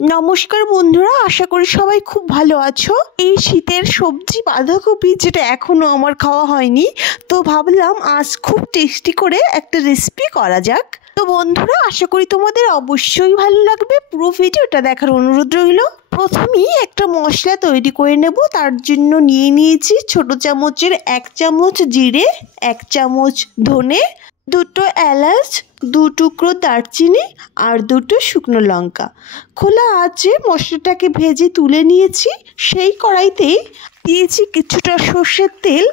নমস্কার বন্ধুরা, আশা করি সবাই খুব ভালো আছো। এই শীতের সবজি বাঁধাকপি যেটা এখনো আমার খাওয়া হয়নি, তো ভাবলাম আজ খুব টেস্টি করে একটা রেসিপি করা যাক। তো বন্ধুরা, আশা করি তোমাদের অবশ্যই ভালো লাগবে, পুরো ভিডিওটা দেখার অনুরোধ রইল। প্রথমেই একটা মশলা তৈরি করে নেব। তার জন্য নিয়ে নিয়েছি ছোট চামচের 1 চামচ জিরে, 1 চামচ ধনে, 2টো এলাচ, 2 টুকরো দারচিনি আর 2টো শুকনো লঙ্কা। খোলা আঁচে মশলাটাকে ভেজে তুলে নিয়েছি। সেই কড়াইতেই দিয়েছি কিছুটা সর্ষের তেল,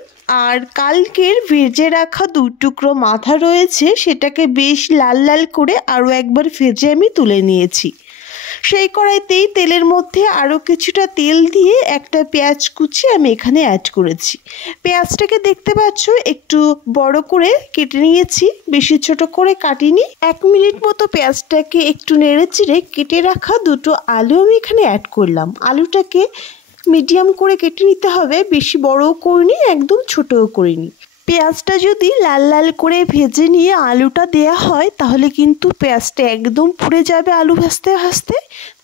আর কালকের ভেজে রাখা 2 টুকরো মাথা রয়েছে, সেটাকে বেশ লাল লাল করে আরও একবার ভেজে আমি তুলে নিয়েছি। সেই কড়াইতেই তেলের মধ্যে আরও কিছুটা তেল দিয়ে একটা পেঁয়াজ কুচি আমি এখানে অ্যাড করেছি। পেঁয়াজটাকে দেখতে পাচ্ছ একটু বড় করে কেটে নিয়েছি, বেশি ছোট করে কাটিনি। 1 মিনিট মতো পেঁয়াজটাকে একটু নেড়ে চেড়ে কেটে রাখা 2টো আলু আমি এখানে অ্যাড করলাম। আলুটাকে মিডিয়াম করে কেটে নিতে হবে, বেশি বড়ও করিনি, একদম ছোটও করিনি। পেঁয়াজটা যদি লাল লাল করে ভেজে নিয়ে আলুটা দেয়া হয় তাহলে কিন্তু পেঁয়াজটা একদম পুড়ে যাবে আলু ভাজতে ভাজতে।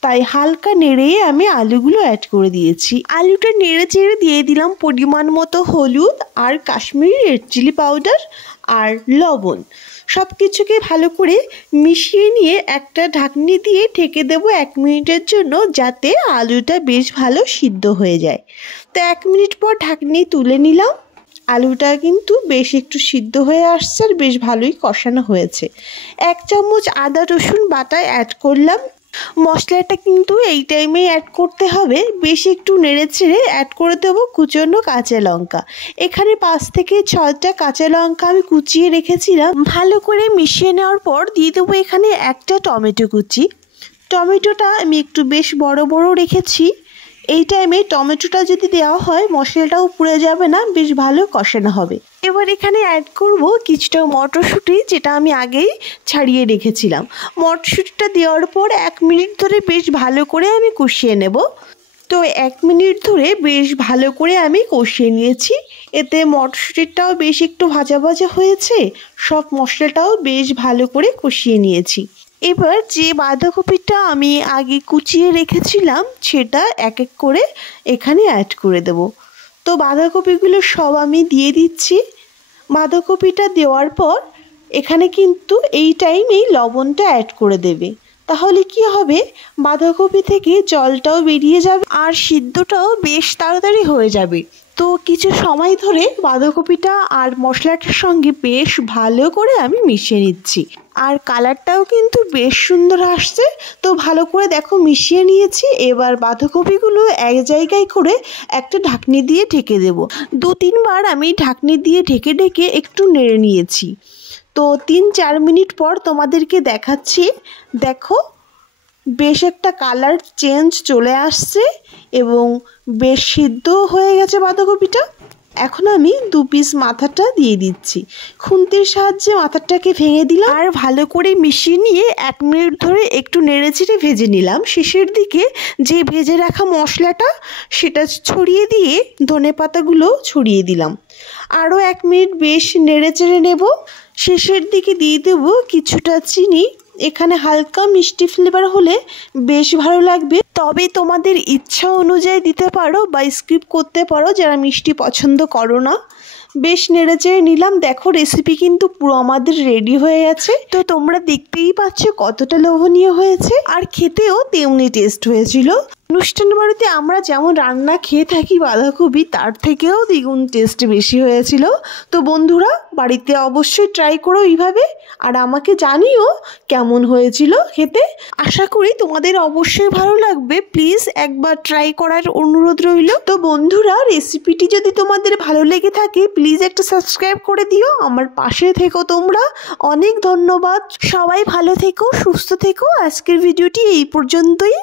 তাই হালকা নেড়ে আমি আলুগুলো অ্যাড করে দিয়েছি। আলুটা নেড়ে চেড়ে দিয়ে দিলাম পরিমাণ মতো হলুদ আর কাশ্মীরি রেড চিলি পাউডার আর লবণ। সব কিছুকে ভালো করে মিশিয়ে নিয়ে একটা ঢাকনি দিয়ে ঢেকে দেবো 1 মিনিটের জন্য, যাতে আলুটা বেশ ভালো সিদ্ধ হয়ে যায়। তো 1 মিনিট পর ঢাকনি তুলে নিলাম। আলুটা কিন্তু বেশ একটু সিদ্ধ হয়ে আসছে আর বেশ ভালোই কষানো হয়েছে। 1 চামচ আদা রসুন বাটা অ্যাড করলাম। মশলাটা কিন্তু এই টাইমে অ্যাড করতে হবে। বেশ একটু নেড়ে চেড়ে অ্যাড করে দেবো কুচনো কাঁচা লঙ্কা। এখানে 5 থেকে 6টা কাঁচা লঙ্কা আমি কুচিয়ে রেখেছিলাম। ভালো করে মিশিয়ে নেওয়ার পর দিয়ে দেবো এখানে একটা টমেটো কুচি। টমেটোটা আমি একটু বেশ বড় বড় রেখেছি। এই টাইমে টমেটোটা যদি দেওয়া হয় মশলাটাও পুড়ে যাবে না, বেশ ভালো কষানো হবে। এবার এখানে অ্যাড করব কিছুটা মটরশুঁটি, যেটা আমি আগেই ছাড়িয়ে রেখেছিলাম। মটরশুঁটিটা দেওয়ার পর 1 মিনিট ধরে বেশ ভালো করে আমি কষিয়ে নেব। তো 1 মিনিট ধরে বেশ ভালো করে আমি কষিয়ে নিয়েছি। এতে মটরশুঁটিটাও বেশ একটু ভাজা ভাজা হয়েছে, সব মশলাটাও বেশ ভালো করে কষিয়ে নিয়েছি। এবার যে বাঁধাকপিটা আমি আগে কুচিয়ে রেখেছিলাম সেটা এক এক করে এখানে অ্যাড করে দেব। তো বাঁধাকপিগুলো সব আমি দিয়ে দিচ্ছি। বাঁধাকপিটা দেওয়ার পর এখানে কিন্তু এই টাইমেই লবণটা অ্যাড করে দেবে। তাহলে কি হবে, বাঁধাকপি থেকে জলটাও বেরিয়ে যাবে আর সিদ্ধটাও বেশ তাড়াতাড়ি হয়ে যাবে। তো কিছু সময় ধরে বাঁধাকপিটা আর মশলাটার সঙ্গে বেশ ভালো করে আমি মিশিয়ে নিচ্ছি, আর কালারটাও কিন্তু বেশ সুন্দর আসছে। তো ভালো করে দেখো মিশিয়ে নিয়েছি। এবার বাঁধাকপিগুলো এক জায়গায় করে একটা ঢাকনি দিয়ে ঢেকে দেব। 2-3 বার আমি ঢাকনি দিয়ে ঢেকে ঢেকে একটু নেড়ে নিয়েছি। তো 3-4 মিনিট পর তোমাদেরকে দেখাচ্ছি। দেখো বেশ একটা কালার চেঞ্জ চলে আসছে এবং বেশ সিদ্ধ হয়ে গেছে বাঁধাকপিটা। এখন আমি 2 পিস মাথাটা দিয়ে দিচ্ছি। খুন্তির সাহায্যে মাথাটাকে ভেঙে দিলাম আর ভালো করে মিশিয়ে নিয়ে 1 মিনিট ধরে একটু নেড়েচেড়ে ভেজে নিলাম। শেষের দিকে যে ভেজে রাখা মশলাটা সেটা ছড়িয়ে দিয়ে ধনেপাতাগুলো ছড়িয়ে দিলাম। আরও 1 মিনিট বেশ নেড়েচেড়ে নেব। শেষের দিকে দিয়ে দেবো কিছুটা চিনি। এখানে হালকা মিষ্টি ফ্লেভার হলে বেশ ভালো লাগবে, তবে তোমাদের ইচ্ছা অনুযায়ী দিতে পারো বা স্কিপ করতে পারো যারা মিষ্টি পছন্দ করো না। বেশ নেড়েচেড়ে নিলাম। দেখো রেসিপি কিন্তু পুরো আমাদের রেডি হয়ে গেছে। তো তোমরা দেখতেই পাচ্ছ কতটা লোভনীয় হয়েছে, আর খেতেও তেমনি টেস্ট হয়েছিল। অনুষ্ঠান বাড়িতে আমরা যেমন রান্না খেয়ে থাকি বাঁধাকপি, তার থেকেও দ্বিগুণ টেস্ট বেশি হয়েছিল। তো বন্ধুরা, বাড়িতে অবশ্যই ট্রাই করো এইভাবে, আর আমাকে জানিও কেমন হয়েছিল খেতে। আশা করি তোমাদের অবশ্যই ভালো লাগবে। প্লিজ একবার ট্রাই করার অনুরোধ রইল। তো বন্ধুরা, রেসিপিটি যদি তোমাদের ভালো লেগে থাকে প্লিজ একটা সাবস্ক্রাইব করে দিও। আমার পাশে থেকো তোমরা। অনেক ধন্যবাদ। সবাই ভালো থেকো, সুস্থ থেকো। আজকের ভিডিওটি এই পর্যন্তই।